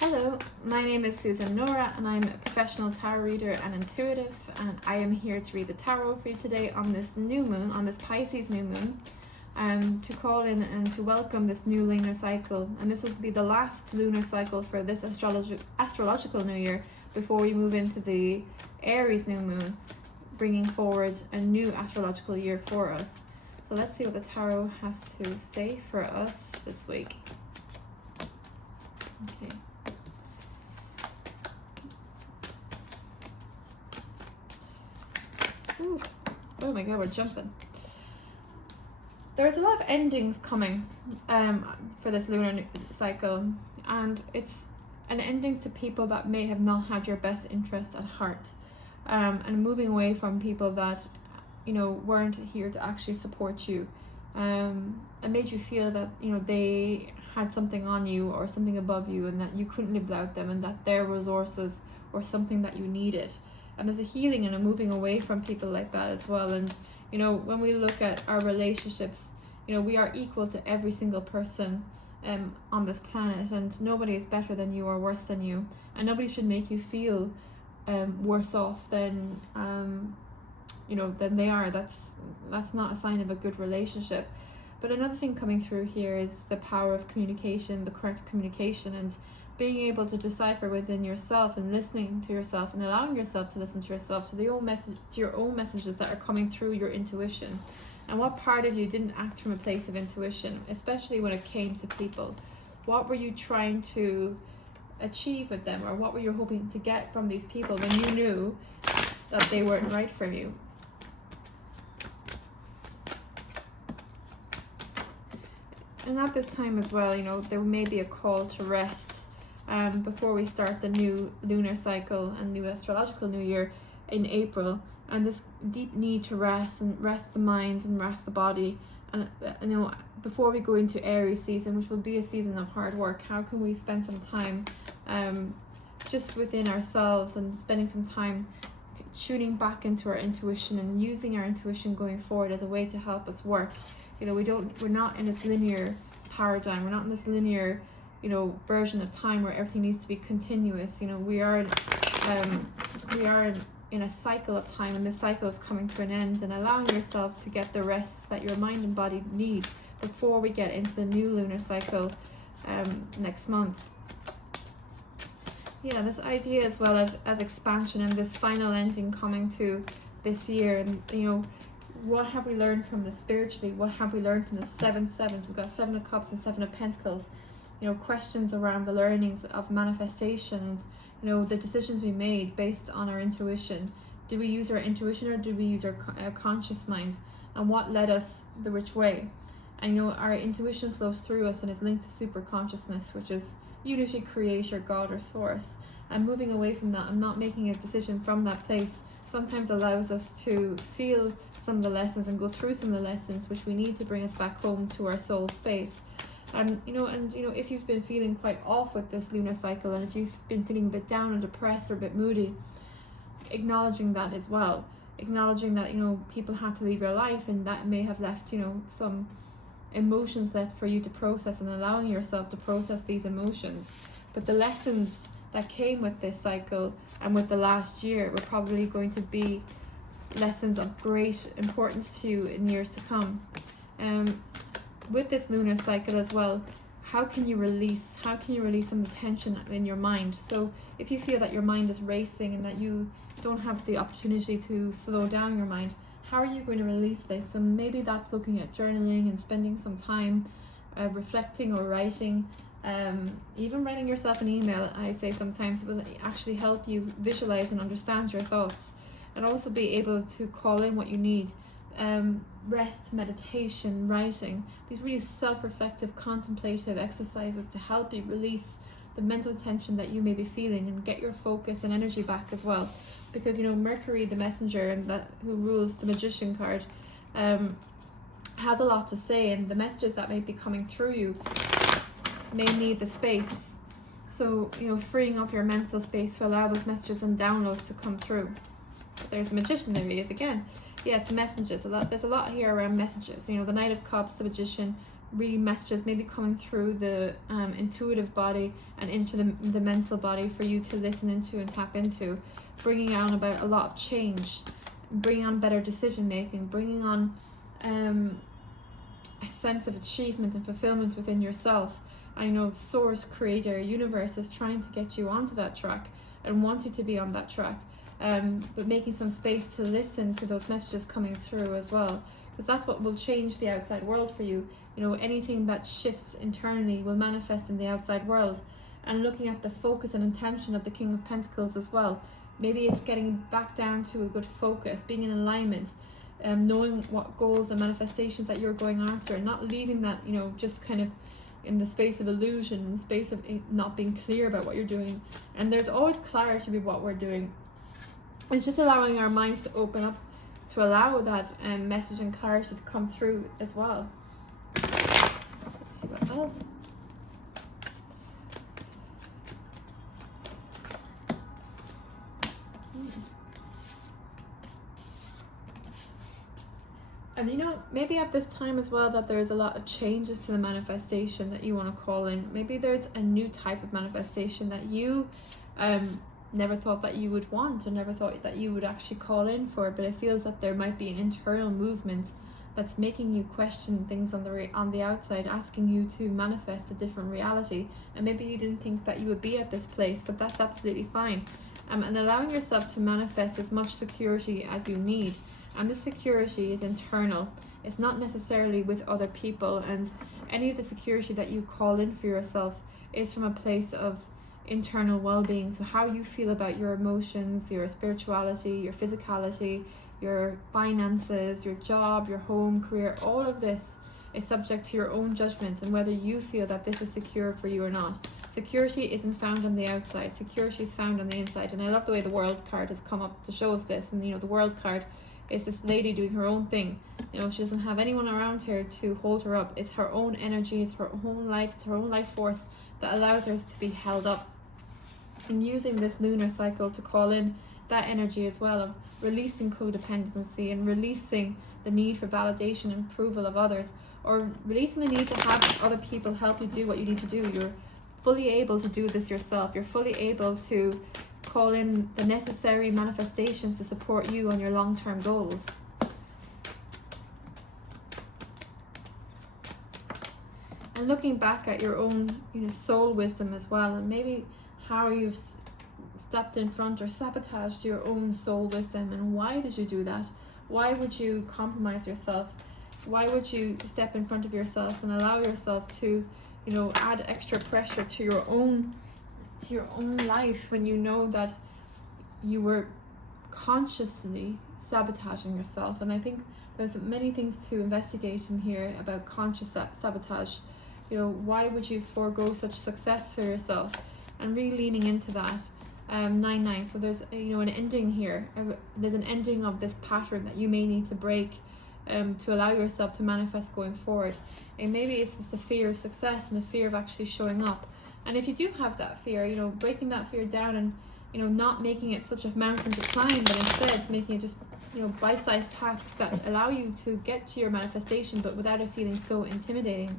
Hello, my name is Susan Nora and I'm a professional tarot reader and intuitive, and I am here to read the tarot for you today on this new moon, on this Pisces new moon, to call in and to welcome this new lunar cycle. And this will be the last lunar cycle for this astrological new year before we move into the Aries new moon, bringing forward a new astrological year for us. So let's see what the tarot has to say for us this week. Okay. Ooh. Oh my god, we're jumping. There's a lot of endings coming for this lunar cycle, and it's an endings to people that may have not had your best interest at heart, and moving away from people that weren't here to actually support you, and made you feel that they had something on you or something above you, and that you couldn't live without them, and that their resources were something that you needed. And there's a healing and a moving away from people like that as well. And when we look at our relationships, we are equal to every single person on this planet, and nobody is better than you or worse than you, and nobody should make you feel worse off than than they are. That's not a sign of a good relationship. But another thing coming through here is the power of communication, the correct communication, and being able to decipher within yourself and listening to yourself and allowing yourself to listen to yourself, to your own messages that are coming through your intuition. And what part of you didn't act from a place of intuition, especially when it came to people? What were you trying to achieve with them, or what were you hoping to get from these people when you knew that they weren't right for you? And at this time as well, there may be a call to rest before we start the new lunar cycle and new astrological new year in April. And this deep need to rest, and rest the mind and rest the body. And before we go into Aries season, which will be a season of hard work, how can we spend some time just within ourselves and spending some time tuning back into our intuition and using our intuition going forward as a way to help us work? We're not in this linear paradigm. We're not in this linear, version of time where everything needs to be continuous. We are in a cycle of time, and this cycle is coming to an end, and allowing yourself to get the rest that your mind and body need before we get into the new lunar cycle next month. Yeah, this idea as well as expansion and this final ending coming to this year. And what have we learned from this spiritually? What have we learned from the 7 sevens? We've got 7 of Cups and 7 of Pentacles. Questions around the learnings of manifestations, the decisions we made based on our intuition. Did we use our intuition, or did we use our conscious mind? And what led us the which way? And our intuition flows through us and is linked to super consciousness, which is unity, creator, God, or source. And moving away from that and not making a decision from that place sometimes allows us to feel some of the lessons and go through some of the lessons which we need to bring us back home to our soul space. And if you've been feeling quite off with this lunar cycle, and if you've been feeling a bit down and depressed or a bit moody, acknowledging that as well, acknowledging that people had to leave your life, and that may have left some emotions left for you to process, and allowing yourself to process these emotions. But the lessons that came with this cycle and with the last year were probably going to be lessons of great importance to you in years to come. With this lunar cycle as well, how can you release some of the tension in your mind? So if you feel that your mind is racing and that you don't have the opportunity to slow down your mind, how are you going to release this? And maybe that's looking at journaling and spending some time reflecting or writing. Even writing yourself an email, I say sometimes, will actually help you visualize and understand your thoughts, and also be able to call in what you need. Rest, meditation, writing, these really self-reflective, contemplative exercises to help you release the mental tension that you may be feeling and get your focus and energy back as well. Because Mercury, the messenger, and who rules the Magician card, has a lot to say, and the messages that may be coming through you may need the space. So freeing up your mental space to allow those messages and downloads to come through. But there's the Magician, there he is again. Yes, messages. There's a lot here around messages. The Knight of Cups, the Magician, really messages maybe coming through the intuitive body and into the mental body for you to listen into and tap into, bringing on about a lot of change, bringing on better decision making, bringing on a sense of achievement and fulfillment within yourself. I know Source, Creator, Universe is trying to get you onto that track and wants you to be on that track, but making some space to listen to those messages coming through as well, because that's what will change the outside world for you. You know, anything that shifts internally will manifest in the outside world. And looking at the focus and intention of the King of Pentacles as well, maybe it's getting back down to a good focus, being in alignment, knowing what goals and manifestations that you're going after, and not leaving that, you know, just kind of in the space of illusion, in the space of not being clear about what you're doing. And there's always clarity with what we're doing. It's just allowing our minds to open up to allow that message and clarity to come through as well. Let's see what else. And you know, maybe at this time as well that there's a lot of changes to the manifestation that you want to call in. Maybe there's a new type of manifestation that you never thought that you would want, or never thought that you would actually call in for, but it feels that there might be an internal movement that's making you question things on the outside, asking you to manifest a different reality. And maybe you didn't think that you would be at this place, but that's absolutely fine. And allowing yourself to manifest as much security as you need. And the security is internal. It's not necessarily with other people, and any of the security that you call in for yourself is from a place of internal well-being. So how you feel about your emotions, your spirituality, your physicality, your finances, your job, your home, career, all of this is subject to your own judgment and whether you feel that this is secure for you or not. Security isn't found on the outside, security is found on the inside. And I love the way the World card has come up to show us this. And you know, the World card is this lady doing her own thing. You know, she doesn't have anyone around her to hold her up. It's her own energy, it's her own life, it's her own life force that allows her to be held up. And using this lunar cycle to call in that energy as well of releasing codependency and releasing the need for validation and approval of others, or releasing the need to have other people help you do what you need to do. You're fully able to do this yourself. You're fully able to call in the necessary manifestations to support you on your long-term goals. And looking back at your own, you know, soul wisdom as well, and maybe how you've stepped in front or sabotaged your own soul wisdom, and why did you do that? Why would you compromise yourself? Why would you step in front of yourself and allow yourself to, you know, add extra pressure to your own life when you know that you were consciously sabotaging yourself? And I think there's many things to investigate in here about conscious sabotage. You know, why would you forego such success for yourself? And really leaning into that. 9-9. So there's, you know, an ending here. There's an ending of this pattern that you may need to break to allow yourself to manifest going forward. And maybe it's the fear of success and the fear of actually showing up. And if you do have that fear, you know, breaking that fear down and, you know, not making it such a mountain to climb, but instead making it just, you know, bite-sized tasks that allow you to get to your manifestation, but without it feeling so intimidating.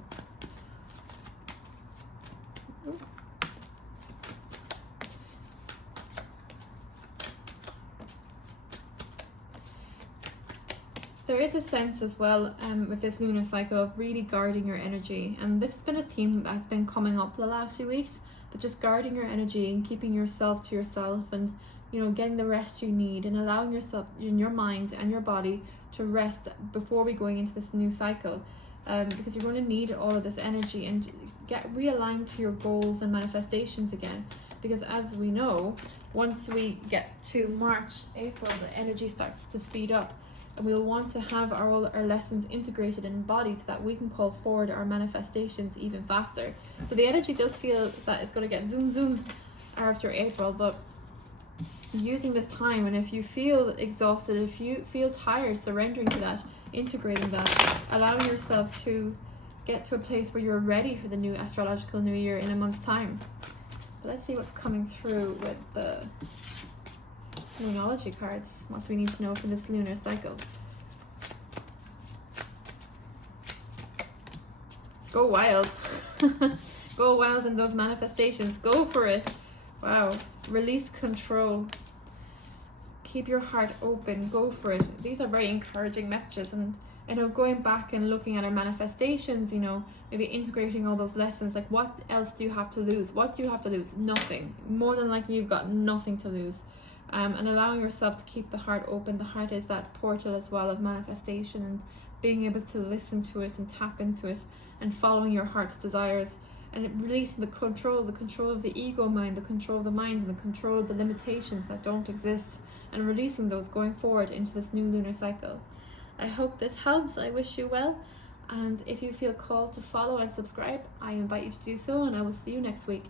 There is a sense as well with this lunar cycle of really guarding your energy, and this has been a theme that's been coming up for the last few weeks, but just guarding your energy and keeping yourself to yourself, and, you know, getting the rest you need and allowing yourself, in your mind and your body, to rest before we going into this new cycle, because you're going to need all of this energy and get realigned to your goals and manifestations again. Because as we know, once we get to March, April, the energy starts to speed up. And we'll want to have all our lessons integrated and embodied so that we can call forward our manifestations even faster. So the energy does feel that it's going to get zoom after April, but using this time, and if you feel exhausted, if you feel tired, surrendering to that, integrating that, allowing yourself to get to a place where you're ready for the new astrological new year in a month's time. But let's see what's coming through with the Moonology cards. What we need to know for this lunar cycle. Go wild. Go wild in those manifestations. Go for it. Wow. Release control. Keep your heart open. Go for it. These are very encouraging messages. And you know, going back and looking at our manifestations, you know, maybe integrating all those lessons, like what else do you have to lose? What do you have to lose? Nothing. More than likely you've got nothing to lose. And allowing yourself to keep the heart open. The heart is that portal as well of manifestation, and being able to listen to it and tap into it and following your heart's desires, and releasing the control of the ego mind, the control of the mind, and the control of the limitations that don't exist, and releasing those going forward into this new lunar cycle. I hope this helps. I wish you well, and if you feel called to follow and subscribe, I invite you to do so, and I will see you next week.